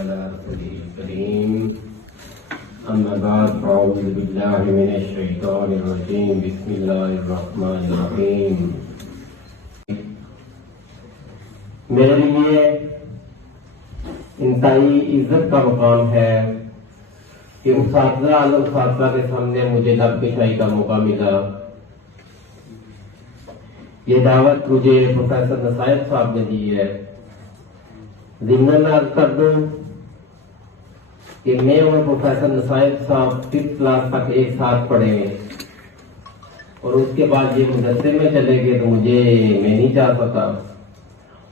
अला रसूलिल करीम अम्मा बाद अऊज़ु बिल्लाहि मिनश शैतानिर रजीम बिस्मिल्लाहिर रहमानिर रहीम। मेरे लिए इंतहाई इज्जत का मुकाम है कि उस्ताद के सामने मुझे दरपेशाई का मौका मिला। ये दावत मुझे प्रोफेसर नसायत साहब ने दी है। ज़िम्नन अर्ज़ कर दूं कि मैं और प्रोफेसर नसायत साहब 5th क्लास तक एक साथ पढ़े और उसके बाद ये मदरसे में चले गए तो मैं नहीं चाह सका।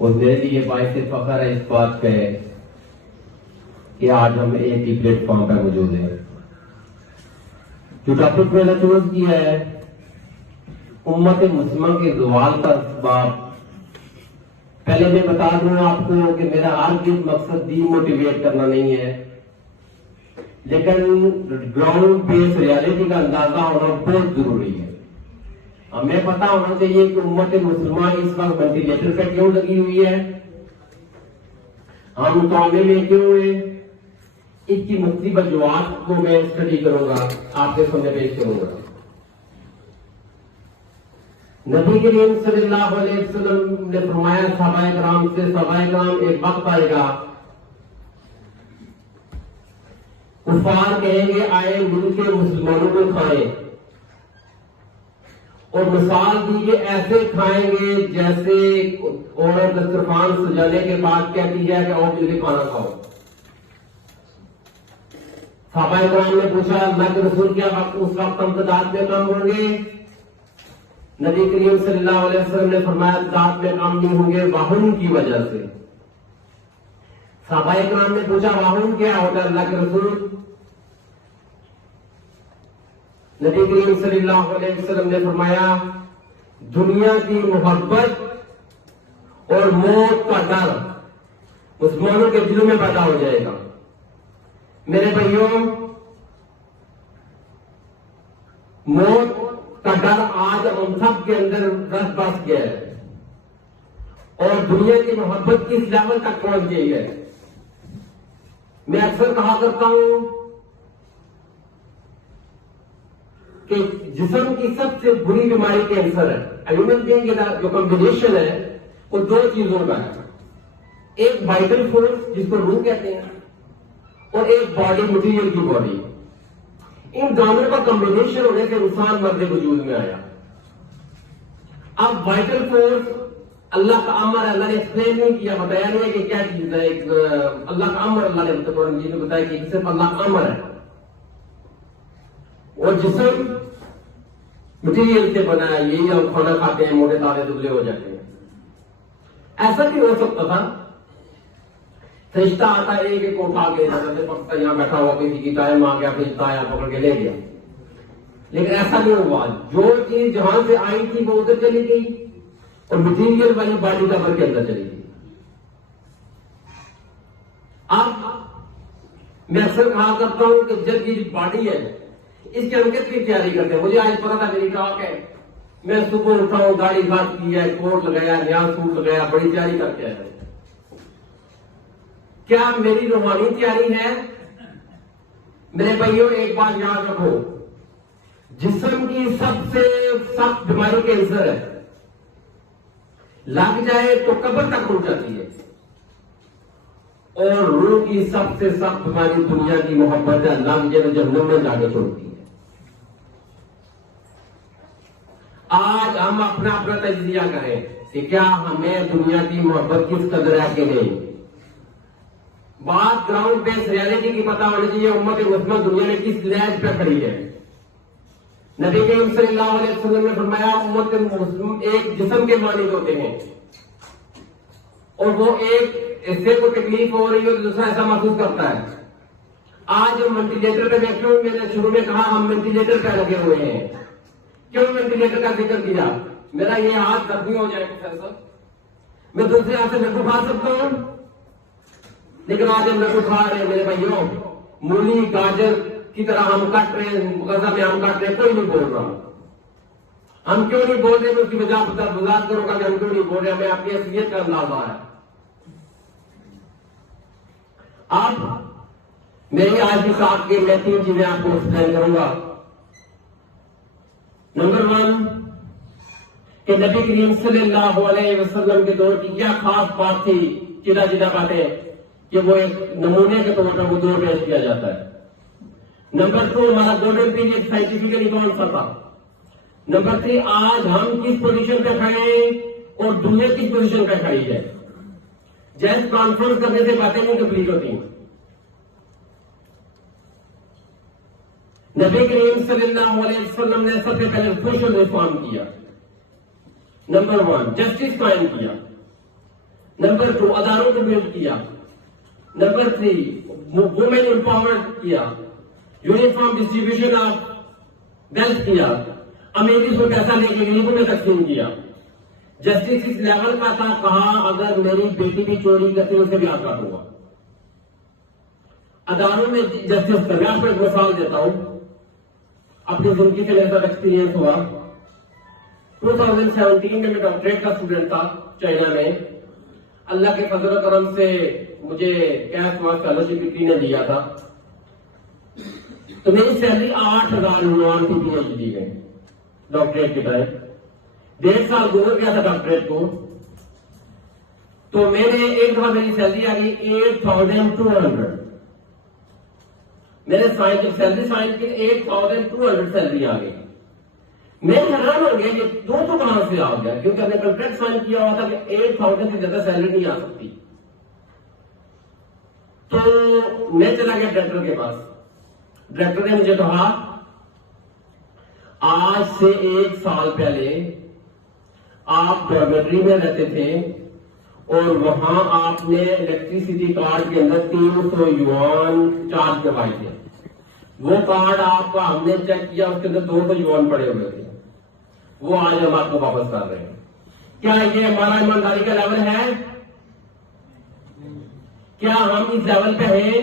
और मेरे लिए बाइस फख्र है इस बात पे कि आज हम एक ही प्लेटफॉर्म पर मौजूद हैं। जो टॉपिक मैंने चूज किया है उम्मत मुस्लिमा के ज़वाल का असबाब। पहले मैं बता दूं आपको कि मेरा हरगिज़ मकसद डीमोटिवेट करना नहीं है, लेकिन ग्राउंड बेस रियलिटी का अंदाजा होना बहुत जरूरी है। हमें पता होना चाहिए कि उम्मत मुस्लिमा इस वक्त वेंटिलेटर पे क्यों लगी हुई है, हम मुकाबले में क्यों है। इसकी मुख्तलिफ वजूहात को मैं स्टडी करूंगा, आपके सामने पेश करूंगा। नबी करीम सल्लल्लाहु अलैहि वसल्लम ने फरमाया सहाबाए किराम से, सहाबाए किराम एक वक्त आएगा कुफार कहेंगे आए मिलके मुसलमानों को खाएं, और मिसाल दीजिए ऐसे खाएंगे जैसे औरत दस्तरखान सजाने के बाद कहती है कि आओ मिलके खाना खाओ। सहाबाए किराम ने पूछा अल्लाह के रसूल क्या वक्त उस वक्त हम दाद में कम होंगे? नबी करीम सल्लल्लाहु अलैहि वसल्लम ने फरमाया दाद में कम नहीं होंगे वाहुन की वजह से। सहाबाए किराम ने पूछा वाहुन क्या होता है अल्लाह के रसूल? नबी करीम सल्लल्लाहु अलैहि वसल्लम ने फरमाया दुनिया की मोहब्बत और मौत का डर मुसलमानों के दिलों में पैदा हो जाएगा। मेरे भाइयों, मौत का डर आज हम सब के अंदर रस बस गया है और दुनिया की मोहब्बत किस लेवल तक पहुंच गई है। मैं अक्सर कहा करता हूं कि जिस्म की सबसे बुरी बीमारी कैंसर है। ह्यूमन बीइंग का जो कॉम्बिनेशन है वो दो चीजों का है, एक वाइटल फोर्स जिसको रूह कहते हैं और एक बॉडी मटेरियल की बॉडी। इन दोनों का कॉम्बिनेशन होने से इंसान मर्द वजूद में आया। अब वाइटल फोर्स अल्लाह का अमर है, अल्लाह ने एक्सप्लेन नहीं किया, बताया नहीं है कि क्या चीज है। अल्लाह का अमर अल्लाह ने बताया कि सिर्फ अल्लाह का अमर है। और जिस्म मटेरियल से बना है, यही हम खाना खाते हैं मोटे ताजे दुबले हो जाते हैं। ऐसा भी हो सकता था फरिश्ता आता है एक उठा के पकता यहां बैठा हुआ किसी की टाइम आ गया, फरिश्ता आया पकड़ के ले गया, लेकिन ऐसा नहीं हुआ। जो चीज जहां से आई थी वो उधर चली गई और मटीरियल वाली बॉडी कवर के अंदर चली गई। अब मैं अक्सर कहा करता हूं कि जब ये बॉडी है इसके अंकित की तैयारी करते हैं। मुझे आज पता था मेरी टॉक है, मैं सुबह उठा हूं, गाड़ी बात की है, कोट लगाया, नया सूट लगाया, बड़ी तैयारी करके आया। क्या मेरी रूहानी तैयारी है? मेरे भाइयों एक बात याद रखो, जिस्म की सबसे सख्त बीमारी कैंसर है। लग जाए तो कब्र तक पहुंच जाती है, और रूह की सबसे सख्त बीमारी दुनिया की मोहब्बत है, लग जाए तो जहन्नम में जाके छोड़ती है। आज हम अपना अपना तजिया करें कि क्या हमें दुनिया की मोहब्बत किस कदर है कि नहीं। बात ग्राउंड बेस रियलिटी की पता होनी चाहिए। उम्मत मुस्लिमा दुनिया में किस लहज पे खड़ी है। नबी करीम सल्लल्लाहु अलैहि वसल्लम ने फरमाया उम्मत मुस्लिम एक जिस्म के मानिंद होते हैं, और वो एक इससे कोई तकलीफ हो रही हो तो दूसरा ऐसा महसूस करता है। आज हम वेंटिलेटर पे बैठे हुए, मैंने शुरू में कहा हम वेंटिलेटर पे लगे हुए हैं। क्यों वेंटिलेटर का जिक्र किया? मेरा ये हाथ जख्मी हो जाए प्रोफेसर, मैं दूसरे हाथ से लड्डू खा सकता हूं, लेकिन आज हम लड्डू खा रहे हैं। मेरे भाइयों, मूली गाजर की तरह हम कट रहे हैं, गजा में हम कट रहे हैं, कोई नहीं बोल रहा। हम क्यों नहीं बोल रहे? मैं उसकी वजह वजाहत करूंगा कि हम क्यों नहीं बोल रहे। हमें अपनी असलियत का अंदाजा है। अब मेरी आज की साथ के मैं 3 चीजें आपको एक्सप्लेन करूंगा। नंबर 1 कि नबी करीम सल्लल्लाहु अलैहि वसल्लम के दौर की क्या खास बात थी, चिदा चिदा बातें कि वो एक नमूने के तौर पर वो दौर पेश किया जाता है। नंबर 2 हमारा गोल्डन पीरियड साइंटिफिकली कौन सा था। नंबर 3 आज हम किस पोजीशन पे खड़े हैं और दुनिया किस पोजीशन पे खड़ी है। जस्ट कॉन्फ्रेंस करने से बातें नहीं कंप्लीट होती। नबी करीम सल्लल्लाहु अलैहि वसल्लम ने सबसे पहले सोशल रिफॉर्म किया। नंबर 1 जस्टिस कायम किया। नंबर 2 अदालतों को बिल्ड किया। नंबर 3 वुमेन एम्पावरमेंट किया। यूनिफॉर्म डिस्ट्रीब्यूशन ऑफ वेल्थ किया। अमीरी को पैसा लेके गरीबों में तकसीम किया। जस्टिस इस लेवल का था, कहा अगर मेरी बेटी भी चोरी करती है उसे भी आज़ाद दूंगा। अदालतों में जस्टिस का मैं आपको एक मिसाल देता हूं, अपनी जिंदगी से मेरे साथ एक्सपीरियंस हुआ। 2017 में मैं डॉक्टरेट का स्टूडेंट था चाइना में। अल्लाह के फजल करम से मुझे कैश वास फेलोशिप डिग्री ने दिया था, तो मेरी सैलरी 8,000 युआन थी पीएचडी में डॉक्टरेट के टाइम। 1.5 साल गुजर गया था डॉक्टरेट को, तो मैंने एक दफा मेरी सैलरी आ गई 8,200। मैंने साइन जब सैलरी साइन की 8,200 सैलरी आ गई। मैं हैरान हो गया कि 200 कहां से आ गया, क्योंकि हमने कॉन्ट्रैक्ट साइन किया हुआ था कि 8,000 से ज्यादा सैलरी नहीं आ सकती। तो मैं चला गया डायरेक्टर के पास। डायरेक्टर ने मुझे कहा आज से 1 साल पहले आप डॉर्मेटरी में रहते थे और वहां आपने इलेक्ट्रिसिटी कार्ड के अंदर 300 युआन चार्ज करवाए थे। वो कार्ड आपका हमने चेक किया, उसके अंदर 200 युआन पड़े हुए थे। वो आज हम आपको वापस कर रहे हैं। क्या ये हमारा ईमानदारी का लेवल है? क्या हम इस लेवल पे हैं?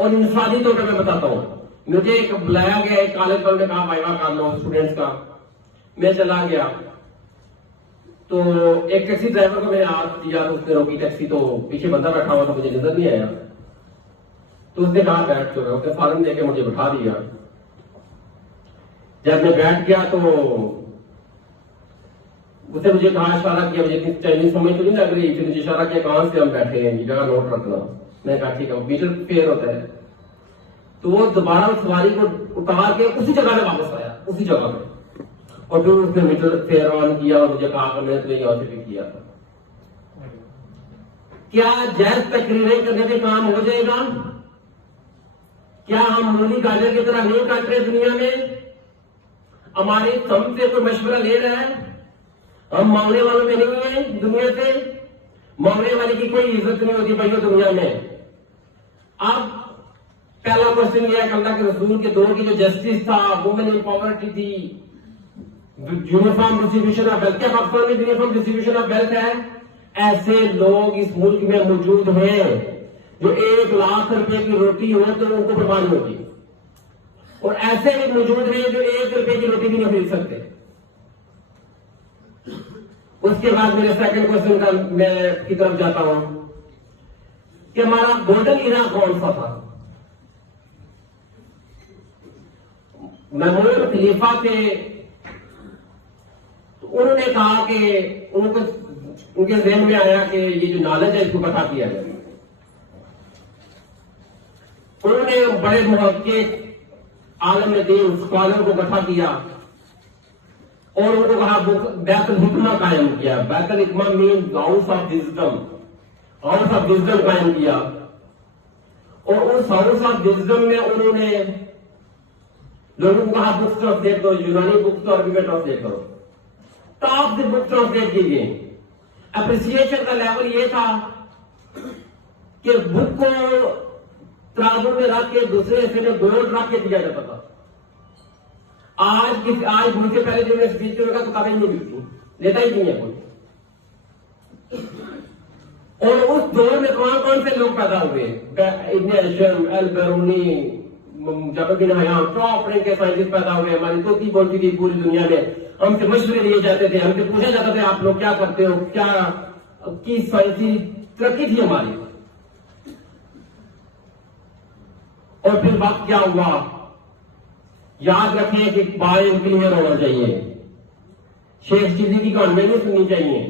और इंसानी तौर पर मैं बताता हूं, मुझे एक बुलाया गया एक कॉलेज पर, ने कहा वाइवा कर लो स्टूडेंट्स का। मैं चला गया तो एक टैक्सी ड्राइवर को मैंने हाथ दिया, तो उसने रोकी टैक्सी, तो पीछे बंदा बैठा हुआ था, मुझे नजर नहीं आया। तो उसने कहा बैठ जाओ, उसने फॉर्म देके मुझे बिठा दिया। जब मैं बैठ गया तो उसने मुझे कहा, इशारा किया, मुझे चाइनीज समझ तो नहीं लग रही थी, मुझे इशारा किया कहां से हम बैठे हैं, ये जगह नोट रखना। मैं कहा ठीक है, मीटर फेयर होता है। तो वो दोबारा सवारी को उतार के उसी जगह में वापस आया, उसी जगह में, और फिर उसने मीटर फेयर ऑन किया और मुझे कहा मैंने तुम्हें यहां से भी किया था। क्या जैस तकरीरें करने से काम हो जाएगा? क्या हम मूली गाजर की तरह नहीं काट रहे दुनिया में? हमारे हमसे कोई मशवरा ले रहा है? हम मांगने वालों में नहीं है दुनिया से। मांगने वाले की कोई इज्जत नहीं होती भाइयों दुनिया में। अब पहला क्वेश्चन यह है, अल्लाह के रसूल के दौर की जो जस्टिस था, वुमेन एम्पावरमेंट थी, यूनिफॉर्म डिस्ट्रीब्यूशन ऑफ वेल्थ। क्या पाकिस्तान में यूनिफॉर्म डिस्ट्रीब्यूशन ऑफ वेल्थ है? ऐसे लोग इस मुल्क में मौजूद हैं जो 1 लाख रुपए की रोटी हो तो उनको बर्बाद होती, और ऐसे भी मौजूद हैं जो 1 रुपए की रोटी भी नहीं खरीद सकते। उसके बाद मेरे सेकंड क्वेश्चन का मैं की तरफ जाता हूं कि हमारा गोल्डन इरा कौन सा था? महमूद खलीफा थे, तो उन्होंने कहा कि उनको उनके ज़हन में आया कि ये जो नॉलेज है इसको इकट्ठा किया जाए। उन्होंने बड़े मुहक्किक आलम दीन स्कॉलर को इकट्ठा किया और उनको कहा बैतुल हिकमा कायम किया। बैतुल हिकमा mean house of wisdom, house of wisdom कायम किया। और उस हाउस ऑफ विजडम में उन्होंने लोगों को कहा बुक्स ट्रांसलेट करो, यूनानी बुक्स और अरबी में ट्रांसलेट करो। टॉप से बुक ट्रांसलेट की गई। अप्रिसिएशन का लेवल ये था कि बुक को तराजू में रख के दूसरे हिस्से में गोल्ड रख के दिया जाता था। आज मुझे पहले जो मैं स्पीच करूंगा किताबें नहीं मिलती, लेता ही नहीं है कोई। और उस दौर में कौन कौन से लोग पैदा हुए? इब्न हशम, अल बरूनी, जबर बिन हयाम, टॉप रैंक के साइंटिस्ट पैदा हुए। हमारी तोती बोलती थी पूरी दुनिया में, हमसे मशवरे लिए जाते थे, हमसे पूछा जाता था आप लोग क्या करते हो, क्या की साइंसी तरक्की थी हमारी। और फिर वक्त क्या हुआ, याद रखें कि बात क्लियर होना चाहिए। शेख चिल्ली की कहानी नहीं सुननी चाहिए।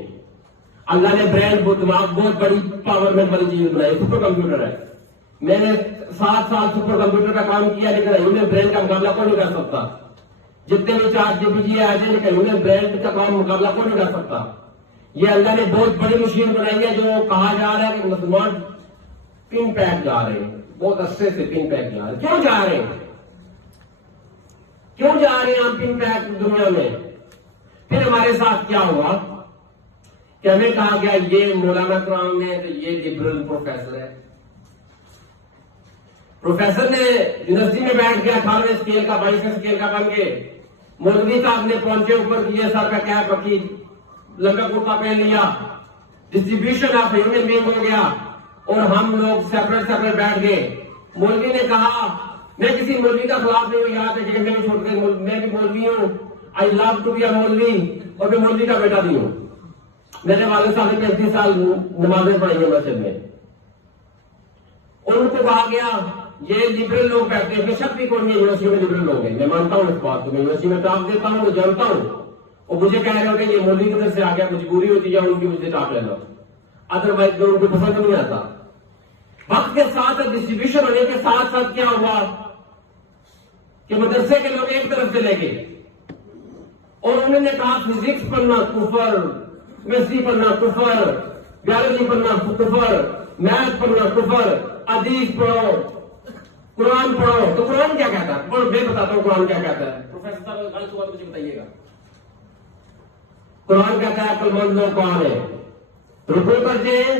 अल्लाह ने ब्रेन दिमाग बहुत बड़ी पावर में बड़ी चीज बनाई, सुपर कंप्यूटर है। मैंने 7 साल सुपर कंप्यूटर का काम किया, लेकिन ह्यूमन ब्रेन का मुकाबला कोई नहीं कर सकता। जितने भी चार्ट जीपीटी आ जाए, लेकिन ह्यूमन ब्रेन का काम मुकाबला कोई नहीं कर सकता। ये अल्लाह ने बहुत बड़ी मशीन बनाई है, जो कहा जा रहा है कि मुसलमान पिन पैक जा रहे हैं, बहुत अच्छे से पिन पैक जा रहे हैं। क्यों जा रहे हैं, क्यों जा रहे हैं हम पिन पैक दुनिया में? फिर हमारे साथ क्या हुआ कि हमें कहा गया ये मौलाना कराम है, तो ये लिबरल प्रोफेसर है। प्रोफेसर ने यूनिवर्सिटी में बैठ गया, 18वें स्केल का 22वें स्केल का बन के। मौलवी साहब ने पहुंचे ऊपर किए, सर का कैप रखी, लंबा कुर्ता पहन लिया, डिस्ट्रीब्यूशन ऑफ ह्यूमन बीइंग हो गया, और हम लोग सेपरेट सेपरेट बैठ गए। मौलवी ने कहा, मैं किसी मौलवी का खिलाफ नहीं हूं, याद है कि मैं भी छोड़ गए, मैं भी मौलवी हूं, I love to be a maulvi, और मैं मौलवी का बेटा भी हूं। मेरे वालिद साहब ने 35 साल नमाजें पढ़ी है मस्जिद में। उनको कहा गया ये लिबरल लोग बैठते हैं, बेशक भी कोई यूनिवर्सिटी में लिबरल लोग हैं, मैं मानता हूं इस बात को, मैं यूनिवर्सिटी में टॉप देता हूं, मैं जानता हूं। और मुझे कह रहे होते ये मौलवी की तरफ से आ गया, मजबूरी होती है उनकी मुझे टॉप लेना, अदरवाइज तो उनको पसंद नहीं आता। वक्त के साथ डिस्ट्रीब्यूशन होने के साथ साथ क्या हुआ कि मदरसे के लोग एक तरफ से लेके, और उन्होंने कहा फिजिक्स पढ़ना कुफर, केमिस्ट्री पढ़ना कुफर, बायोलॉजी पढ़ना कुफर, मैथ पढ़ना कुफर, हदीस पढ़ो, कुरान पढ़ो। तो कुरान क्या कहता है? और मैं बताता हूं कुरान क्या कहता है। प्रोफेसर साहब गलत हुआ तो मुझे बताइएगा। कुरान कहता है अक्लमंद लोग कौन है? रुकू करते हैं,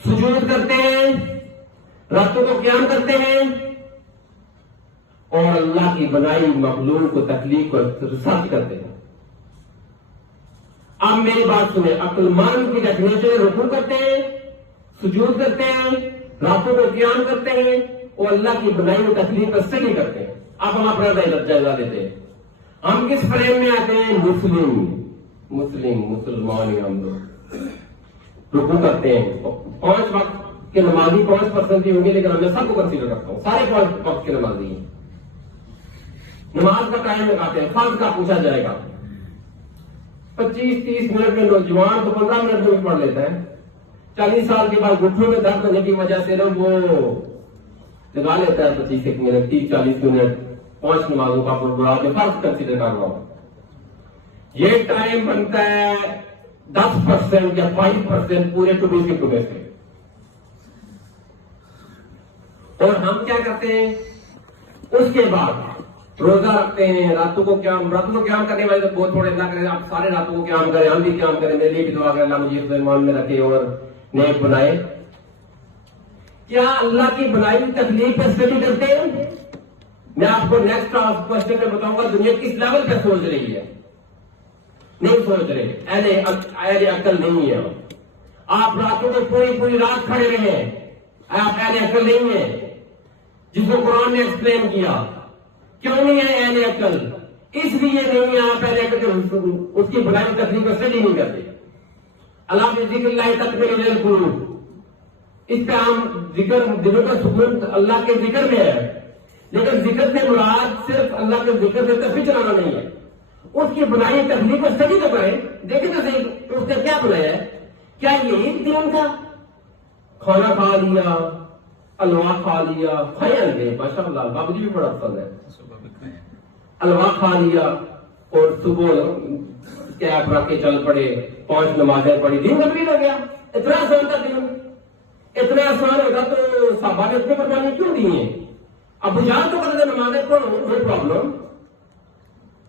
सुजूद करते हैं, रातों को क्याम करते हैं, और अल्लाह की बनाई मखलूक को तकलीफ को सर्च करते हैं। अब मेरी बात सुने, अक्लमंद की डेफिनेशन रुकू करते हैं, सुजूद करते हैं, रातों को क्याम करते हैं, और अल्लाह की बनाई हुई तकलीफ को स्टडी करते हैं। अब हम अपना जायजा लेते हैं, हम किस फ्रेम में आते हैं? मुसलमान हम लोग रुकू करते हैं। 5 वक्त के नमाजी 5% ही होंगे, लेकिन मैं सबको कंसीडर करता हूं, सारे 5 वक्त के नमाजी हैं। नमाज का टाइम लगाते हैं, फर्ज का पूछा जाएगा, 25-30 मिनट में नौजवान तो 15 मिनट में भी पढ़ लेता है। 40 साल के बाद घुटनों में दर्द होने की वजह से ना वो लगा लेता है 25 मिनट, 30-40 मिनट 5 नमाजों का प्रोग्राम में फर्ज कंसीडर कर रहा हूं। ये टाइम बनता है 10% या 5% पूरे टुडे से। और हम क्या करते हैं? उसके बाद रोजा रखते हैं, रातों को क्याम करने वाले तो बहुत थोड़े, अल्लाह करे आप सारे रातों को क्याम करें, हम भी क्याम करें, मेरे लिए भी दुआ करें, अल्लाह मुझे ईमान में रखे और नेक बनाए। क्या अल्लाह की बनाई तकलीफ पे स्टडी करते हैं? मैं आपको नेक्स्ट क्वेश्चन में बताऊंगा दुनिया किस लेवल पे सोच रही है। नहीं सोच रहे, अहले अक्ल नहीं है। आप रातों को पूरी रात खड़े रहे, आप अहले अक्ल नहीं है, जिसको कुरान ने एक्सप्लेन किया। क्यों नहीं है अहले अक्ल? इसलिए नहीं है आप अहले अक्ल, उसकी बनाई तकलीफ को स्टडी नहीं करते। अल्लाह के जिक्र तकमील, इस पे हम जिक्र, दिलों का सुकून अल्लाह के जिक्र में है, लेकिन जिक्र से मुराद सिर्फ अल्लाह के जिक्र से तस्वीर चलाना नहीं है, उसकी बनाई तकलीफ को स्टडी तो करें, देखें तो सही उसने क्या बनाया है। क्या यही थी उनका? खाना खा लिया, हलवा खा लिया, खाएंगे माशाअल्लाह, बाबू जी भी बड़ा पसंद है, हलवा खा लिया और सुबह कैप रख के चल पड़े, 5 नमाजें पढ़ी, दिन कंप्लीट हो गया। इतना आसान था दिन, इतना आसान होगा तो साहबा ने इतनी कुर्बानी क्यों दी है? अब जान तो करते नमाजें पढ़ो, नो प्रॉब्लम,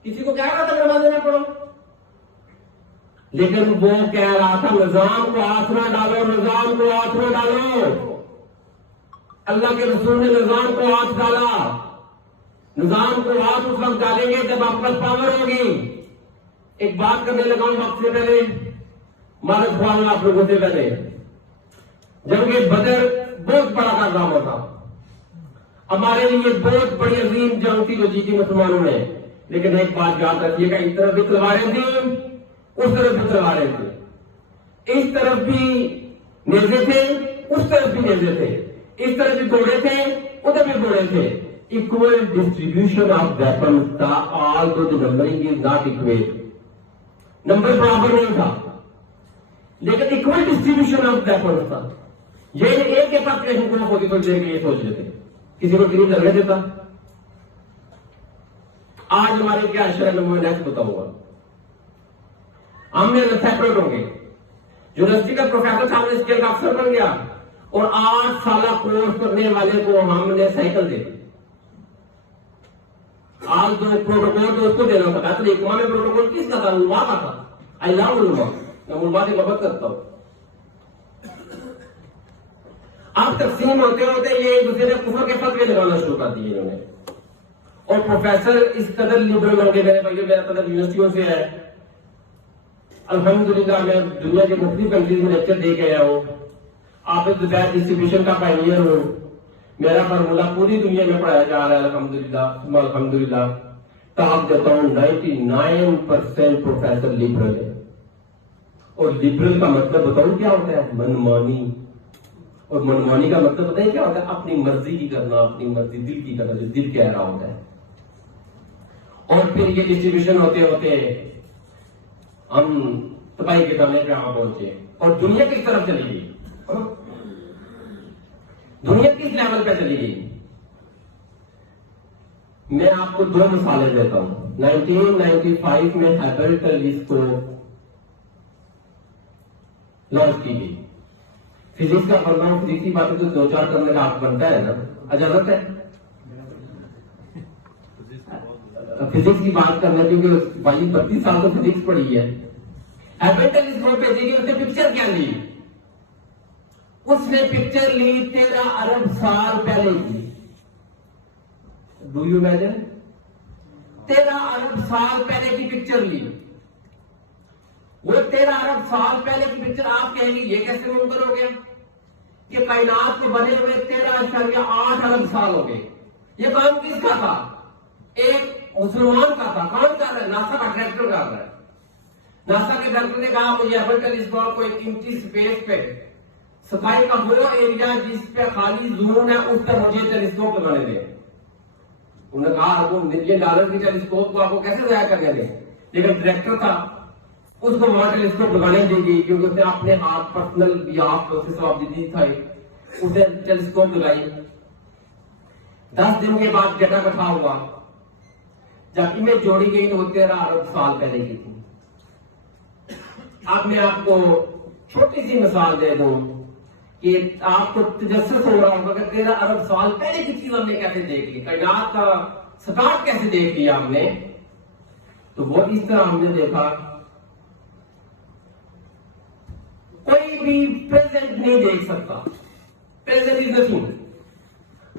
किसी को कह रहा था नमाजें ना पढ़ो, लेकिन वो कह रहा था निजाम को हाथ ना डालो, निजाम को हाथ ना डालो। अल्लाह के रसूल ने निजाम को हाथ डाला। निजाम को हाथ उस वक्त डालेंगे जब आप पास पावर होगी। एक बात करने लगा हूं वक्त से पहले, मारत खुआना आप लोगों से पहले, जंग बदर बहुत बड़ा कारनामा था, हमारे लिए बहुत बड़ी अजीम जंग थी जो जीती मुसलमानों ने। लेकिन एक बात याद रखिएगा, इस तरफ भी तलवारें थी, उस तरफ भी तलवारें थी, इस तरफ भी नेज़े थे, उस तरफ भी नेज़े थे, इस तरह भी घोड़े थे, उधर भी घोड़े थे। इक्वल डिस्ट्रीब्यूशन ऑफ वेपन था, ऑल दो the numbering is not equal, number बराबर नहीं था, लेकिन इक्वल डिस्ट्रीब्यूशन ऑफ वेपन था। ये एक के पास हुकूमत होती तो ये सोच लेते, किसी को गरीब लगने देता। आज हमारे क्या अशर मैं नेक्स्ट बताऊंगा। हमने सेपरेट होंगे, यूनिवर्सिटी का प्रोफेसर सामने स्केल का अफसर बन गया और 8 साल कोर्स करने वाले को हमने साइकिल दे दी। आज तो प्रोटोकॉल तो उसको देना था, तो एक में प्रोटोकॉल किसका था? उलमा का था। आई लव उलमा, मैं उलमा से मोहब्बत करता हूं। अब तकसीम होते होते ये एक दूसरे ने कुफर के फतवे लगाना शुरू कर दिए इन्होंने, और प्रोफेसर इस कदर लिबरल हो गए। मेरे भाई मेरा कदर यूनिवर्सिटियों से है, अल्हम्दुलिल्लाह मैं दुनिया के मुख्तलिफ कंट्रीज में लेक्चर दे के आया हूं। आप डिस्ट्रीब्यूशन का पायनियर हूं। मेरा फार्मूला पूरी दुनिया में पढ़ाया जा रहा है अल्हम्दुलिल्लाह अल्हम्दुलिल्लाह। तो आप देता हूं 99% प्रोफेसर लिबरल है, और लिबरल का मतलब बताऊं क्या होता है? मनमानी। और मनमानी का मतलब बताइए क्या होता है? अपनी मर्जी की करना, अपनी मर्जी दिल की करना, जो दिल कह रहा होता है। और फिर ये डिस्ट्रीब्यूशन होते होते हम तबाही के करने पे वहां पहुंचे, और दुनिया किस तरफ चली गई? दुनिया किस लेवल पे चली गई? मैं आपको 2 मिसालें देता हूं। 1995 में हैबल टेलीस्कोप लॉन्च की गई। फिजिक्स का पढ़ना हूं, फिजिक्स की बातें तो 2-4 करने का आप बनता है ना, इजाजत है फिजिक्स की बात करना, क्योंकि भाई 32 साल तो फिजिक्स पढ़ी है। हैबल टेलीस्कोप भेजी, उसने पिक्चर क्या ली? उसने पिक्चर ली 13 अरब साल पहले की। Do you imagine? 13 अरब साल पहले की पिक्चर ली। वो 13 अरब साल पहले की पिक्चर आप कहेंगे ये कैसे मुमकिन हो गया कि कायनात को बने हुए 13.8 अरब साल हो गए? ये काम किसका था? एक मुसलमान का था। कौन कर रहा है? नासा का डायरेक्टर कर रहा है। नासा के डायरेक्टर ने कहा मुझे हैबल टेलीस्कोप को एक इंची स्पेस पे सफाई का वो एरिया जिस पे खाली जून है उस पर मुझे टेलीस्कोप लगाने दें। उन्होंने कहा आपको $1 मिलियन की टेलीस्कोप को आपको कैसे जाया करने दें? लेकिन डायरेक्टर था, उसको वहां टेलीस्कोप लगाने देगी, क्योंकि उसने अपने हाथ पर्सनल बिहाफ से जवाबदेही था, उसने टेलीस्कोप लगाई। 10 दिन के बाद डेटा इकट्ठा हुआ, जब इमेज जोड़ी गई तो वो 13 अरब साल पहले की थी। अब मैं आपको छोटी सी मिसाल दे दूं कि आपको तजस्सुस हो रहा होगा कि 13 अरब साल पहले की चीज हमने कैसे देख ली, कायनात का स्टार्ट कैसे देख लिया हमने। तो वो इस तरह हमने देखा, कोई भी प्रेजेंट नहीं देख सकता। Present is nothing.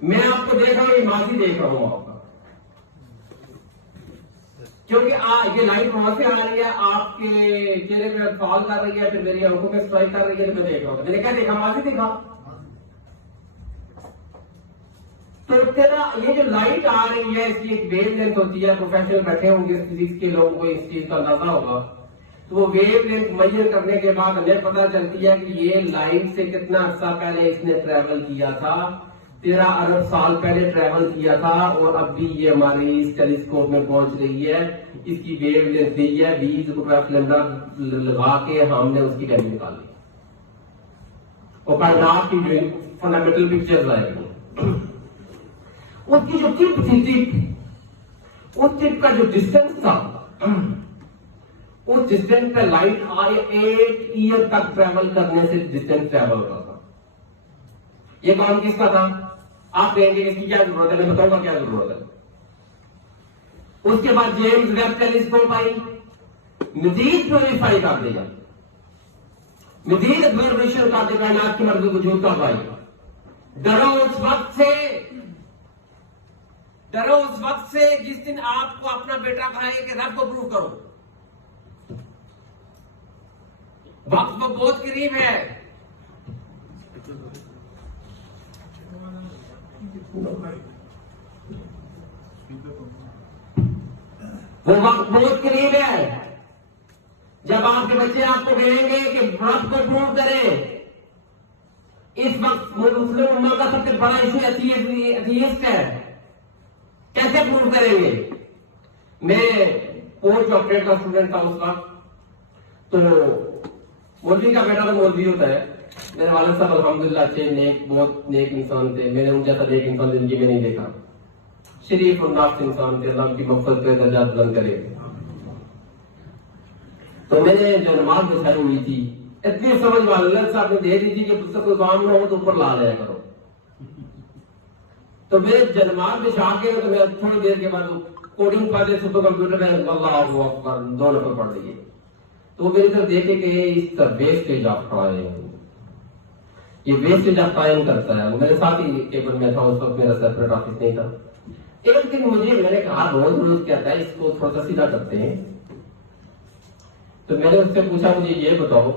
मैं आपको देख रहा हूं, माजी देख रहा हूं आपका, क्योंकि ये लाइट वहां से आ रही है, आपके चेहरे पे फॉल कर रही है, फिर मेरी आंखों में स्ट्राइक कर रही है, तो मैं देख रहा हूं। मैंने क्या देखा? माजी देखा। तो तेरा ये जो लाइट आ रही है, इसकी एक वेव लेंथ होती है। प्रोफेशनल बैठे होंगे फिजिक्स के लोगों को इस चीज का अंदाजा होगा। तो वो वेव लेंथ मेजर करने के बाद हमें पता चलती है कि ये लाइट से कितना अर्सा पहले इसने ट्रेवल किया था। 13 अरब साल पहले ट्रेवल किया था, और अब भी ये हमारे इस टेलीस्कोप में पहुंच रही है। इसकी वेव लेंथ दी है 20 लगा के हमने उसकी वैल्यू निकाली, और कायनात की जो फंडामेंटल पिक्चर्स आएगी, उसकी जो टिप थी, उस टिप का जो डिस्टेंस था, उस डिस्टेंस पे लाइट 8 ईयर तक ट्रेवल करने से डिस्टेंस ट्रेवल होता था। ये काम किसका था? आप कहेंगे इसकी क्या जरूरत है? मैं बताऊंगा क्या जरूरत है। उसके बाद जेम्स वेब टेलीस्कोप आई, मजीद प्योरीफाई कर देगा, मजीद ऑब्जर्वेशन कर देगा, कायनात की मर्ज़ वजूद का भाई। डरो उस वक्त से जिस दिन आपको अपना बेटा कहेगा कि रब को प्रूव करो। वक्त तो बहुत करीब है। वो वक्त बहुत करीब है जब आपके बच्चे आपको कहेंगे कि रब को प्रूव करें। इस वक्त मुस्लिम उम्मा का सबसे बड़ा इशू एथीइस्ट है, कैसे प्रूव करेंगे? मैं पोस्ट डॉक्टरेट का स्टूडेंट था उस वक्त, तो मौलवी का बेटा तो मौलवी होता है। मेरे वालिद साहब अल्हम्दुलिल्लाह अच्छे नेक, बहुत नेक इंसान थे। मैंने उन जैसा नेक इंसान जिंदगी में नहीं देखा। शरीफ और नाफ्स इंसान थे, अल्लाह की मग़फ़िरत पे दर्जा बुलंद करे। तो मैंने जो नमाज बिछाई हुई थी, इतनी समझ वालिद साहब ने दे दी थी कि मुझसे कोई काम ना हो तो ऊपर ला लिया करो। तो मेरे नमाज बिछा के तो मैं थोड़ी देर के बाद कोडिंग पढ़ते थे, तो कंप्यूटर में अल्लाहु अकबर 2 नंबर पढ़ लिए। तो मेरी तरफ देखे कि इस वेस्टेज ऑफ टाइम, ये वेस्टेज ऑफ टाइम करता है। मेरे साथ ही टेबल में था उस वक्त, मेरा सेपरेट ऑफिस नहीं था। एक दिन मैंने कहा रोज रोज कहता है, इसको थोड़ा सा सीधा करते हैं। तो मैंने उससे पूछा, मुझे ये बताओ,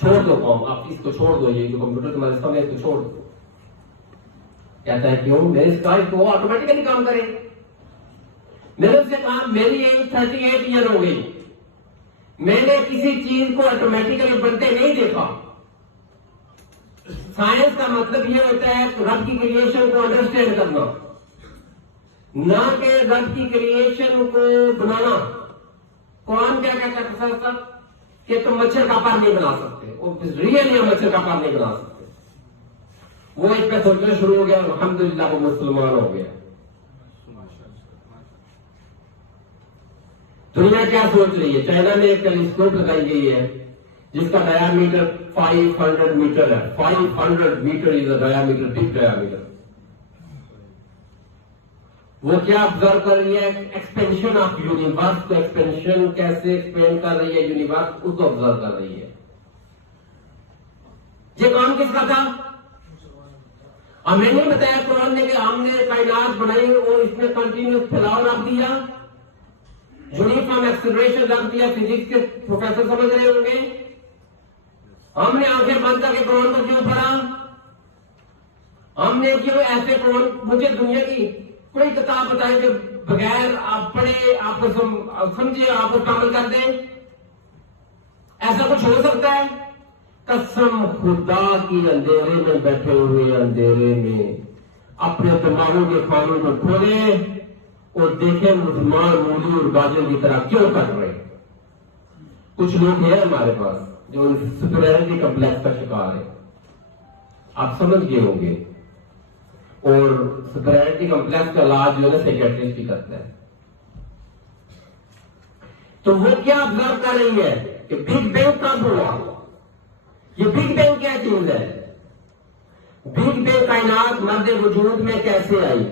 छोड़ दो काम, आप इसको छोड़ दो, ये जो कंप्यूटर तुम्हारे सामने इसको छोड़ दो। कहता है क्यों? मैंने कहा वो ऑटोमेटिकली काम करे। मैंने उससे कहा मेरी एज 38 ईयर हो गई, मैंने किसी चीज को ऑटोमेटिकली बनते नहीं देखा। साइंस का मतलब यह होता है रब की क्रिएशन को अंडरस्टैंड करना, ना कि रब की क्रिएशन को बनाना। कुरान क्या कहता है कि तुम मच्छर का पार नहीं बना सकते, रियली मच्छर का पार नहीं बना सकते। वो इस पे सोचना शुरू हो गया, अल्हम्दुलिल्लाह वो मुसलमान हो गया। दुनिया क्या सोच रही है? चाइना में एक टेलीस्कोप लगाई गई है जिसका डायामीटर 500 मीटर है। 500 metre is a diameter, big diameter. वो क्या ऑब्जर्व कर रही है? एक्सपेंशन ऑफ यूनिवर्स को, एक्सपेंशन कैसे एक्सपेंड कर रही है यूनिवर्स, उसको ऑब्जर्व कर रही है। ये काम किसका था? हमें नहीं बताया कुरान ने कि हमने कायनात बनाई और इसमें कंटिन्यूस फैलाव रख दिया, यूनिफॉर्म एक्सेलरेशन रख दिया। फिजिक्स के प्रोफेसर समझ रहे होंगे। हमने आंखें बंद करके कुरान को क्यों पढ़ा? हमने क्यों ऐसे कुरान, मुझे दुनिया की कोई किताब बताए कि बगैर आप पढ़े, आपको समझे, आपको शामिल कर दें? ऐसा कुछ हो सकता है? कसम खुदा की, अंधेरे में बैठे हुए, अंधेरे में अपने दिमागों के खानों को खोले और देखे मुसलमान मूली और गाजर की तरह क्यों कर रहे। कुछ लोग हैं हमारे पास जो सुपीरियरिटी कॉम्प्लेक्स का शिकार है, आप समझ गए होंगे। और सुपीरियरिटी कॉम्प्लेक्स का इलाज जो है ना साइकियाट्रिस्ट भी करता है। तो वो क्या ऑब्जर्व कर रही है कि बिग बैंग कब हुआ? ये बिग बैंग क्या चीज है? बिग बैंग कायनात मर्द वजूद में कैसे आई?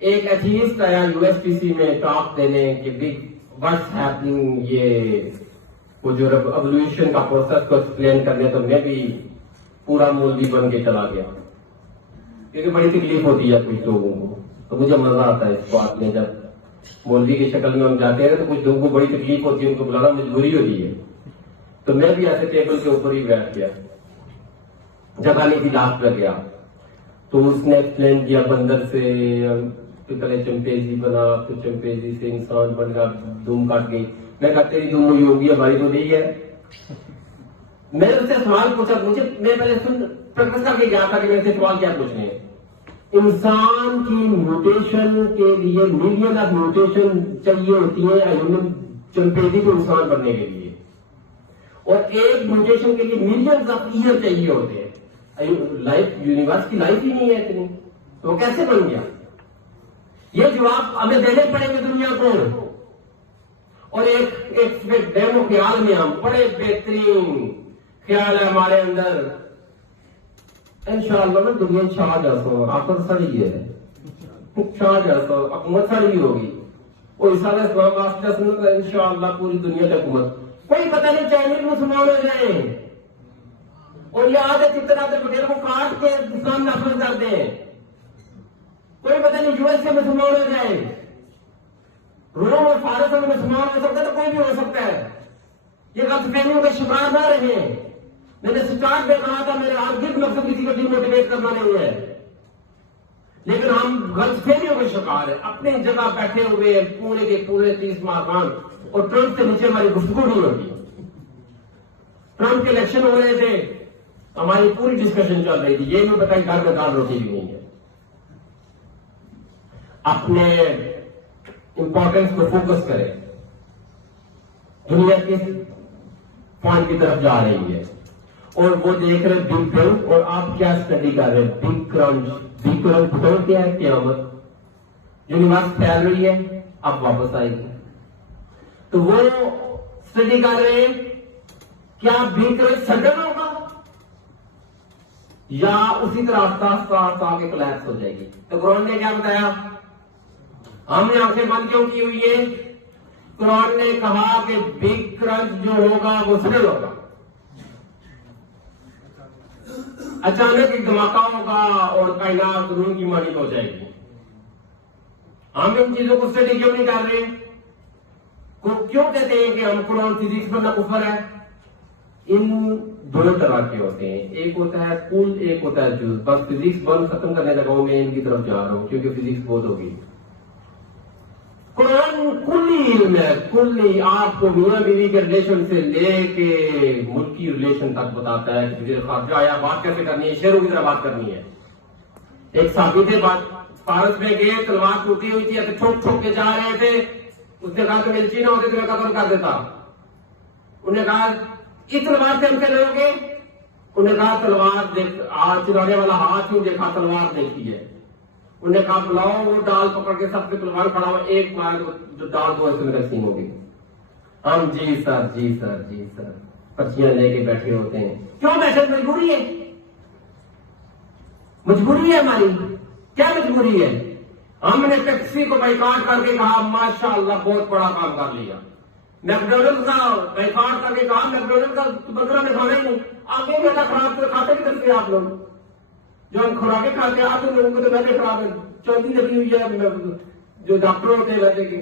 एक एथीइस्ट आया यूएसपीसी में टॉक देने कि बिग व्हाट्स हैपनिंग, ये वो जो एवोल्यूशन का प्रोसेस को एक्सप्लेन करने, तो मैं भी पूरा मौलवी बन के चला गया, क्योंकि बड़ी तकलीफ होती है कुछ लोगों को। तो मुझे मजा आता है इस बात में, जब मौलवी की शक्ल में हम जाते हैं तो कुछ लोगों को बड़ी तकलीफ होती है, उनको बुलाना मजबूरी होती है। तो मैं भी ऐसे टेबल के ऊपर ही बैठ गया, जगह नहीं थी, लास्ट में गया। तो उसने एक्सप्लेन किया बंदर से पहले चंपेजी बना, फिर चंपेजी से इंसान बन गया, दुम काट गई। मैं कहा तेरी दुम हुई होगी, हमारी तो नहीं है। मैंने उससे सवाल पूछा, मैं पहले प्रैक्टिस करके गया था कि मेरे से सवाल क्या पूछने हैं। इंसान की म्यूटेशन के लिए मिलियन ऑफ म्यूटेशन चाहिए होती है ह्यूमन चंपेजी को इंसान बनने के लिए, और एक म्यूटेशन के लिए मिलियंस ऑफ ईयर चाहिए होते हैं। लाइफ, यूनिवर्स की लाइफ ही नहीं है इतनी, तो वो कैसे बन गया? ये जवाब हमें देने पड़ेंगे दुनिया को। और एक डेमो ख्याल में, हम बड़े बेहतरीन ख्याल है हमारे अंदर, इंशाअल्लाह में दुनिया छा जासो, आखिर सड़ी है, छा जासो, हुकूमत सड़ी होगी। और इसाला इस्लाम वास्ते सुनना इंशाअल्लाह पूरी दुनिया की हुकूमत। कोई पता नहीं चाइनीज मुसलमान हो जाए और ये आधे चित्र पटेल को काट के इस्लाम नाफिज कर दे। कोई पता नहीं यूएस से मुसलमान हो जाए, रोम और फारस में मुसलमान हो सकता है, तो कोई भी हो सकता है। ये गलतफहमियों के शिकार ना रहे। मैंने स्टार्ट में कहा था मेरे आर्थिक मकसद किसी को डिमोटिवेट करना नहीं है, लेकिन हम गलतफहमियों के शिकार है। अपनी जगह बैठे हुए पूरे के पूरे 30 माह और ट्रंप से नीचे हमारी गुफ्तगू नहीं होगी। ट्रंप के इलेक्शन हो रहे थे, हमारी पूरी डिस्कशन चल रही थी, ये नहीं पता कि घर में दाल रोटी भी नहीं है। अपने इंपॉर्टेंस को फोकस करें। दुनिया किस पॉइंट की तरफ जा रही है और वो देख रहे बिग क्रंच, और आप क्या स्टडी कर रहे हैं? Big crunch. बिग क्रंच बताओ क्या है? क़यामत। यूनिवर्स फैल रही है, अब वापस आएगी। तो वो स्टडी कर रहे हैं क्या बिग क्रंच सडन होगा या उसी तरह आस्ता आस्ता आगे कोलैप्स हो जाएगी। तो कुरान ने क्या बताया? हमने आंखें बंद क्यों की हुई है? कुरान ने कहा कि बिग क्रंच जो होगा वो सडन होगा, अचानक एक धमाका होगा और कायनात रूम की मालिक हो जाएगी। हम इन चीजों को स्टडी क्यों नहीं कर रहे? क्यों कहते हैं कि हम कुरान फिजिक्स पर ना कुफर है? इन दोनों तरह के होते हैं, एक होता है कुल, एक होता है जुज। बस फिजिक्स बंद खत्म करने लगा हूं, मैं इनकी तरफ जा रहा हूं क्योंकि फिजिक्स बहुत होगी। कुरान कुल्ली इल्म है, कुल्ली। आपको मियां बीवी के रिलेशन से लेके मुल्की रिलेशन तक बताता है कि खर्चा आया बात कैसे करनी है, शेरों की तरह बात करनी है। एक साथी थे, बात फारस में गए, तलवार टूटी हुई थी, ठोक ठोक के जा रहे थे। उसने कहा तो मिर्ची ना होती तो मैं कत्ल कर देता। उन्होंने कहा इस तलवार से हमसे लोगे? उन्होंने कहा तलवार देख, आज चिराने वाला हाथ ही देखा, तलवार देखी है। उन्होंने कहा बुलाओ, वो डाल पकड़ के सबके तलवार खड़ा हुआ, एक मार जो डाल दो ऐसे मेरा सीन होगी। हम जी सर, जी सर, जी सर, पर्चियां लेके बैठे होते हैं। क्यों बैठे? मजबूरी है, मजबूरी है हमारी। क्या मजबूरी है? हमने टैक्सी को बाइकाट करके कहा माशाअल्लाह बहुत बड़ा काम कर लिया। मैकडोनल्ड का बाइकाट करके कहा मैकडोनल्ड का बर्गर में खाना ही नहीं। आगे बेटा खराब तो खाते नहीं करते आप लोग, जो हम खुराकें खाते हैं आप लोगों को तो वैसे खराब है, चौथी लगी हुई है जो डॉक्टर होते हैं वैसे के।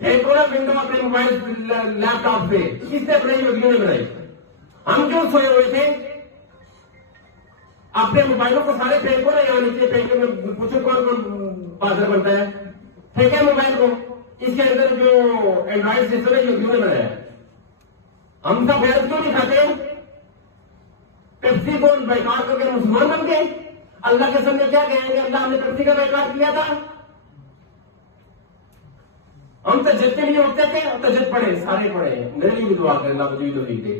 फेंको ना विंडो अपने मोबाइल लैपटॉप पे, किसने बनाई? योगियों ने बनाई। हम क्यों सोए हुए थे? अपने मोबाइलों को सारे फेंको ना, यहाँ नीचे फेंको में पूछो कौन कौन पासर बनता है? फेंके मोबाइल को, इसके अंदर जो एंड्रॉइड सिस्टम है योगियों ने बनाया। हम सब गैर क्यों नहीं खाते? पेप्सी को बाइकाट करके मुसलमान बन गए। अल्लाह के सामने क्या कहेंगे? अल्लाह ने पेप्सी का बाइकाट किया था। हम तजद के लिए उठते थे, तजद पढ़े, सारे पढ़े। मेरे लिए भी दुआ करें, अल्लाह मुझे भी तो लिख दे।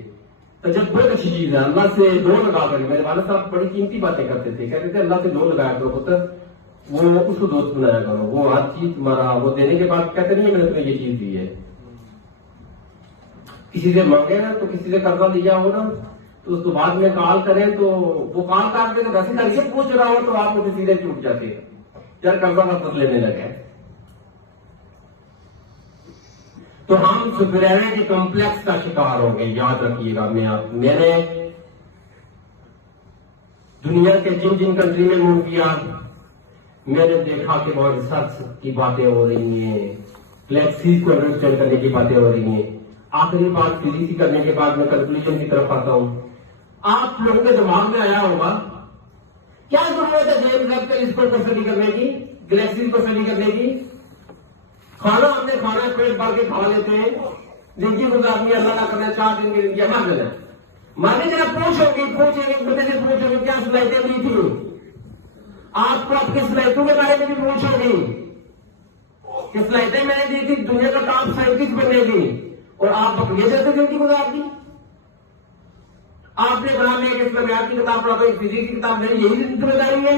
तजद बहुत अच्छी चीज है, अल्लाह से लो लगा कर। मेरे वाले साहब बड़ी कीमती बातें करते थे, कहते थे अल्लाह से लो लगाया करो पुत्र, वो उसको दोस्त बनाया करो, वो हर चीज तुम्हारा वो देने के बाद कहते नहीं है मैंने तुम्हें ये चीज दी है। किसी से मांगे ना, तो किसी से कर्जा लिया हो ना, तो उसको बाद में कॉल करें तो वो कॉल करके तो वैसे करके पूछ रहा हो तो आप मुझे सीधे टूट जाते हैं, यार कर्जा वापस लेने लगे। तो हम सुपीरियरिटी कॉम्प्लेक्स का शिकार हो गए। याद रखिएगा, मैंने दुनिया के जिन जिन कंट्री में मूव किया, मैंने देखा कि बहुत रिसर्च की बातें हो रही हैं, फ्लैक्सीज को अंडरस्टैंड करने की बातें हो रही हैं। आखिरी बात फिजिक्स करने के बाद मैं कंक्लूजन की तरफ आता हूं। आप लोगों के दिमाग में आया होगा क्या जरूरत है जेम्स वेब टेलीस्कोप को स्टडी करने की, गैलेक्सीज को स्टडी करने की? खाना हमने खाना पेट भर के खा लेते हैं, जिंदगी गुजारनी अल्लाह का करना, 4 दिन की जिंदगी मर जाना। माने जरा पूछेंगे बंदे से पूछोगे क्या सलाहियतें दी थी आपको, आपकी सलाहियतों के बारे में भी पूछोगे कि सलाहियतें मैंने दी थी दुनिया का टॉप साइंटिस्ट बनने की, और आप बकरिया जैसे जिंदगी गुजार दी। आपने बना में एक इस्लामियात की किताब पढ़ा, एक फिजिक्स की किताब नहीं, यही जिम्मेदारी है।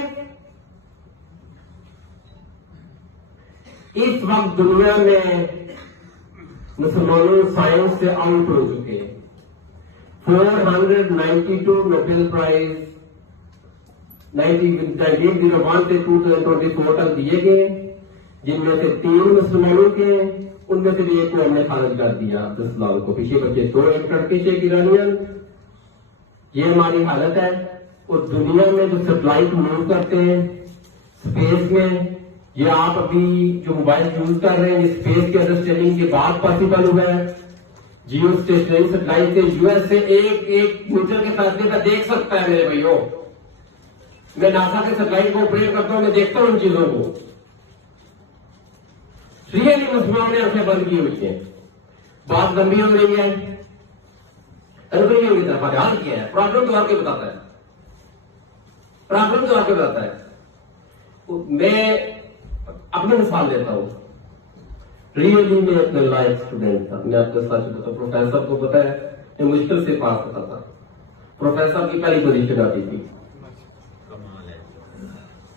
इस वक्त दुनिया में मुसलमानों साइंस से आउट हो चुके हैं। 492 नोबेल प्राइज 1901 से 2024 तक दिए गए, जिनमें से 3 मुसलमानों के, उनमें से भी एक को हमने खारिज कर दिया, अब्दुल को। पीछे बच्चे 2 एक टर्किश एक ईरानियन। ये हमारी हालत है। और दुनिया में जो सैटेलाइट मूव करते हैं स्पेस में, ये आप अभी जो मोबाइल यूज कर रहे हैं, ये स्पेस के अंडरस्टैंडिंग के बाद पॉसिबल हुआ है। जियो स्टेशनरी सैटेलाइट से यूएस से एक मीटर के फासले पर देख सकता है। मेरे भाइयों, मैं नासा के सैटेलाइट को ऑपरेट करता हूं, मैं देखता हूं उन चीजों को। रियली मुसलमानों ने आंखें बंद की हुई है। बात गंभीर हो रही है। अनुभव ये होगी तरफ ध्यान किया है, प्रॉब्लम तो आपके बताता है, प्रॉब्लम तो आपके बताता है। मैं अपनी मिसाल देता हूं, रियली में अपने लाइफ स्टूडेंट था। मैं आपको सच बताऊं, प्रोफेसर को पता है मैं मुश्किल से पास होता था, प्रोफेसर की पहली पोजीशन आती थी।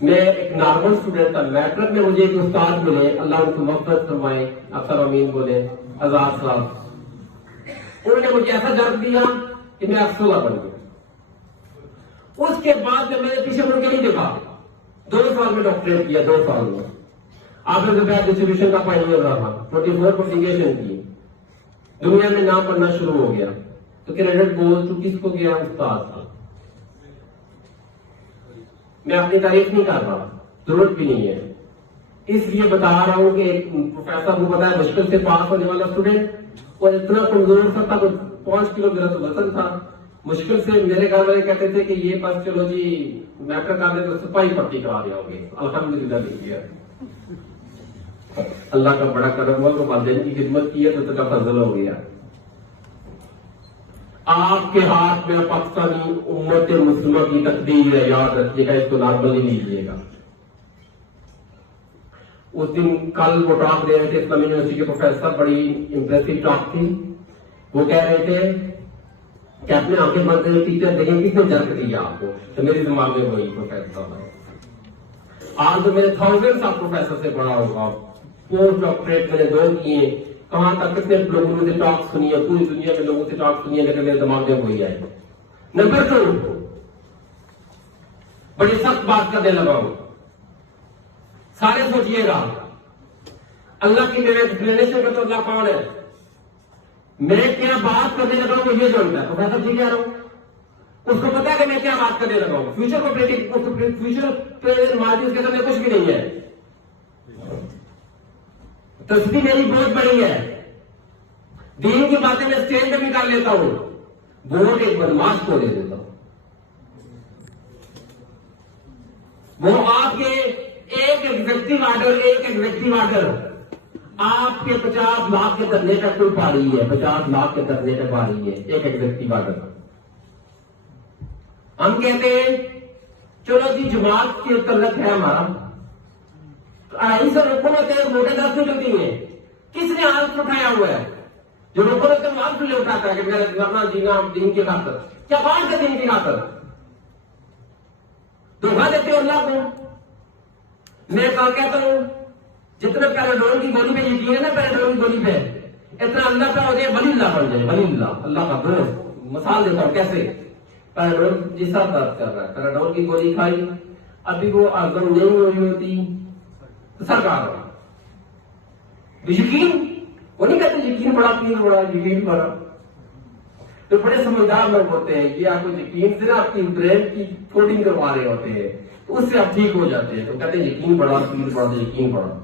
मैं एक नॉर्मल स्टूडेंट था, मैट्रिक में मुझे एक उस्ताद मिले, अल्लाह उनको मग़फ़िरत फरमाए, अक्सर अमीन बोले, आजाद साहब, उन्होंने मुझे ऐसा दर्द दिया कि मैं अफसोला बन गया। उसके बाद जब मैंने पीछे मुड़ के नहीं देखा, 2 साल में डॉक्टरेट किया, 2 साल में आपने डिस्ट्रीब्यूशन का पायनियर रहा, 24 पब्लिकेशन की, दुनिया में नाम पढ़ना शुरू हो गया। तो क्रेडिट गोज टू किसको गया? उस्ताद को। मैं अपनी तारीफ नहीं कर रहा, जरूरत भी नहीं है, इसलिए बता रहा हूं कि एक प्रोफेसर को पता है मुश्किल से पास होने वाला स्टूडेंट, और इतना कमजोर था, 5 किलो मेरा तो वजन था, मुश्किल से मेरे घर वाले कहते थे कि ये बस चलो जी मैट्रिक कर दे तो सिपाही भर्ती करा दिया होगे। अल्हम्दुलिल्लाह नहीं किया, अल्लाह का बड़ा करम हुआ, तो वालिदैन की खिदमत की है तो इसका फजल हो गया। आपके हाथ में पाकिस्तानी उम्मत मुस्लिमा की तकदीर है, याद रखिएगा, इसको नॉर्मल नहीं लीजिएगा। उस दिन कल वो टॉक दे रहे थे इस्लामी यूनिवर्सिटी के प्रोफेसर, बड़ी इंप्रेसिव टॉक थी। वो कह रहे थे कि अपने आंखें बंद करके टीचर देखें किसने जर्क दिया आपको, तो मेरे दिमाग में वही प्रोफेसर। आज तो मेरे थाउजेंड्स ऑफ प्रोफेसर से बड़ा होगा, पोस्ट डॉक्टरेट मैंने 2 किए, कहां तक कितने लोगों ने टॉक सुनी है, पूरी दुनिया में लोगों से टॉक सुनी है, लेकिन मेरे दिमाग में वही आए। नंबर 2, बड़ी सख्त बात करने लगा हूं, सारे सोचिएगा, अल्लाह की एक्सप्लेनेशन का तो अल्लाह कौन है? मैं क्या बात करने लगा हूं ये जानता है, प्रोफेसर जी कह रहा हूं, उसको पता है कि मैं क्या बात करने लगा हूं। फ्यूचर को प्रेडिक्ट, फ्यूचर प्रेजेंट मार्जिन के सामने कुछ भी नहीं है। तस्वीर मेरी बहुत बड़ी है, दीन की बातें मैं स्टेज पे भी कर लेता हूं, वोट एक बदमाश को दे देता हूं। वो आपके एक एग्जेक्टिव ऑर्डर आपके 50 लाख के करने का कोई पारी है, 50 लाख के करने का पारी है एक एग्जेक्टिव ऑर्डर। हम कहते हैं चलो जी जमात की तल्लक है हमारा, 250 रुपये में तेरे मोटे 10 निकलती है, किसने हाथ उठाया हुआ है? जो रुपये में तुम हाथ ले उठाता है कि मैं अपना जीना दीन की खातर, क्या बात है दीन की खातर? धोखा देते हो अल्लाह को। मैं कल कहता हूं जितना पैराडोल की गोली पे यकीन है ना, पैराडोल की गोली पे, इतना अल्लाह पे हो जाए, वलील्लाह बन जाए, वलील्लाह, अल्लाह का दोस्त। मिसाल देता हूं कैसे, पैराडोल जिसका दर्द कर रहा है, पैराडोल की गोली खाई, अभी वो आजम नहीं हुई होती तो सरकार यकीन, वो नहीं कहते यकीन बड़ा, पीर बड़ा, यकीन बड़ा, तो बड़े समझदार लोग होते हैं कि आपको यकीन से ना आपकी ब्रेन की कोडिंग करवा रहे होते हैं, तो उससे आप ठीक हो जाते हैं। तो कहते हैं यकीन बड़ा, पीर बड़ा, तो यकीन बड़ा।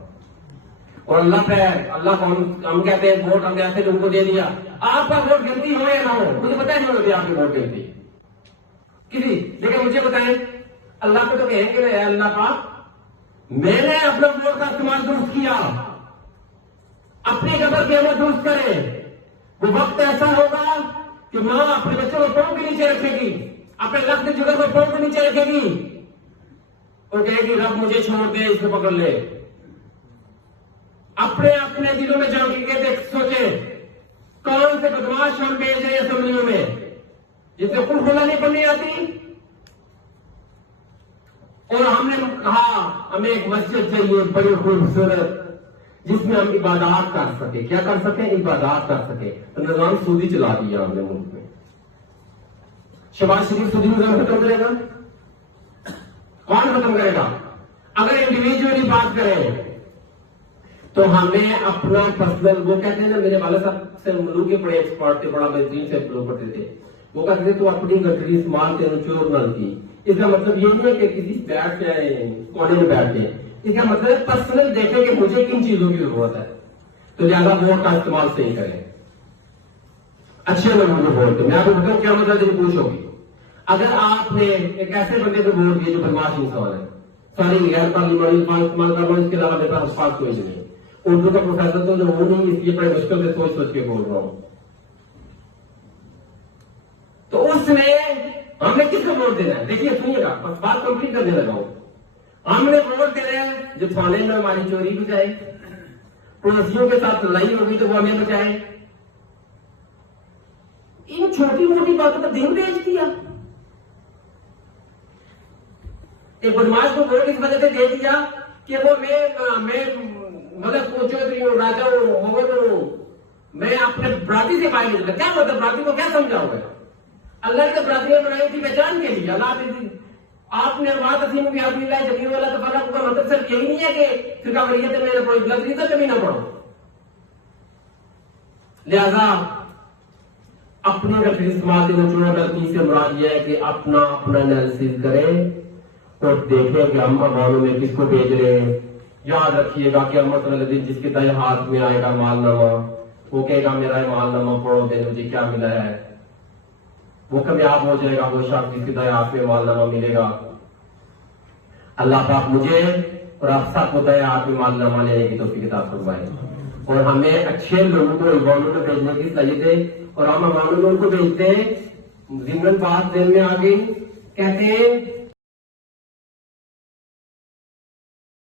और अल्लाह पे, अल्लाह को हम कहते हैं वोट हमने ऐसे लोगों को दे दिया, आपका वोट गिनती हो या ना हो, मुझे पता नहीं होती आपकी वोट गिनती किसी, लेकिन मुझे बताएं अल्लाह को तो कहेंगे ना, अल्लाह पाक मैंने अपने वोट का इस्तेमाल दुरुस्त किया, अपनी कदर कीमत दुरुस्त करे। वो वक्त ऐसा होगा कि मां अपने बच्चों को पांव के नीचे रखेगी, अपने लक्ष्य जुगर को पांव के नीचे रखेगी और कहेगी रब मुझे छोड़ दे, इसको पकड़ ले। अपने अपने दिलों में जाओ के देख, सोचे कौन से बदमाश हम भेज रहे हैं असेंबलियों में जिससे कुल खुला नहीं पढ़नी आती। और हमने कहा हमें एक मस्जिद चाहिए बड़ी खूबसूरत जिसमें हम इबादत कर सके, क्या कर सके, इबादत कर सके। तो निजाम सूदी चला दिया हमने मुल्क में। शहबाज शरीफ सूदी निजाम खत्म करेगा, कौन खत्म करेगा? अगर इंडिविजुअली बात करें तो हमें अपना पर्सनल, वो कहते हैं ना, मेरे वाले साहब से मुल्क के बड़े एक्सपर्ट थे, बड़ा बेहतरीन से फॉलो करते थे, वो कहते थे तो अपनी गठरी इस्तेमाल करो चोर नल की। इसका मतलब ये नहीं है कि किसी बैठ जाए कोने में बैठ जाए, इसका मतलब पर्सनल देखें कि मुझे किन चीजों की जरूरत है, तो लिहाजा वोट का इस्तेमाल सही करें, अच्छे लोगों को वोट दें। मैं आपको बताऊं क्या मतलब जब पूछोगी, अगर आपने एक ऐसे बंदे को वोट दिया जो बदमाश इंसान है, सॉरी गैर पार्लियामेंट इस्तेमाल कर रहा हूं, इसके अलावा मेरे पास पास कोई नहीं, उर्दू का प्रोफेसर तो जो हूं नहीं, इसलिए बड़े मुश्किल से सोच सोच के बोल रहा हूं। तो उसमें हमने किसको वोट देना है? देखिए सुनिएगा, बस बात कंप्लीट करने लगा हूं। हमने वोट दे रहे हैं जो थाने में हमारी चोरी बचाए, पड़ोसियों के साथ लड़ाई होगी तो वो हमें बचाए। इन छोटी मोटी बातों पर दिन बेच दिया। एक बदमाश को वोट इस वजह से दे दिया कि वो मैं मतलब चौधरी हूं, राजा हूं, मोहन हूं, मैं अपने बराती से बाहर निकला। क्या मतलब बराती को क्या समझाओगे? अल्लाह ने बरातियां बनाई थी पहचान के लिए। अल्लाह आपने बात असीम भी आपने लाए जमीन वाला तो फला का मतलब सिर्फ यही नहीं है कि फिर वरीयत में कोई गलत रीजन कभी ना पढ़ो। लिहाजा अपने अगर फिर इस्तेमाल चुना गलती से मुराद यह है कि अपना अपना एनालिसिस करें और देखें कि हम अमानों में किसको भेज रहे हैं। याद रखिएगा कि अमत वाले दिन जिसके दाएं हाथ में आएगा मालनामा, वो कहेगा मेरा मालनामा पढ़ो दे, मुझे क्या मिला है। वो कामयाब हो जाएगा वो शख्स जिसके दाएं हाथ में मालनामा मिलेगा। अल्लाह पाक मुझे और आप सबको दाएं हाथ में मालनामा लेने की तौफीक अता फरमाए और हमें अच्छे लोगों को इमानों में भेजने की सलाहियत दे। और हम इमानों में उनको भेजते हैं जिम्मन पास दिन में आ गई, कहते हैं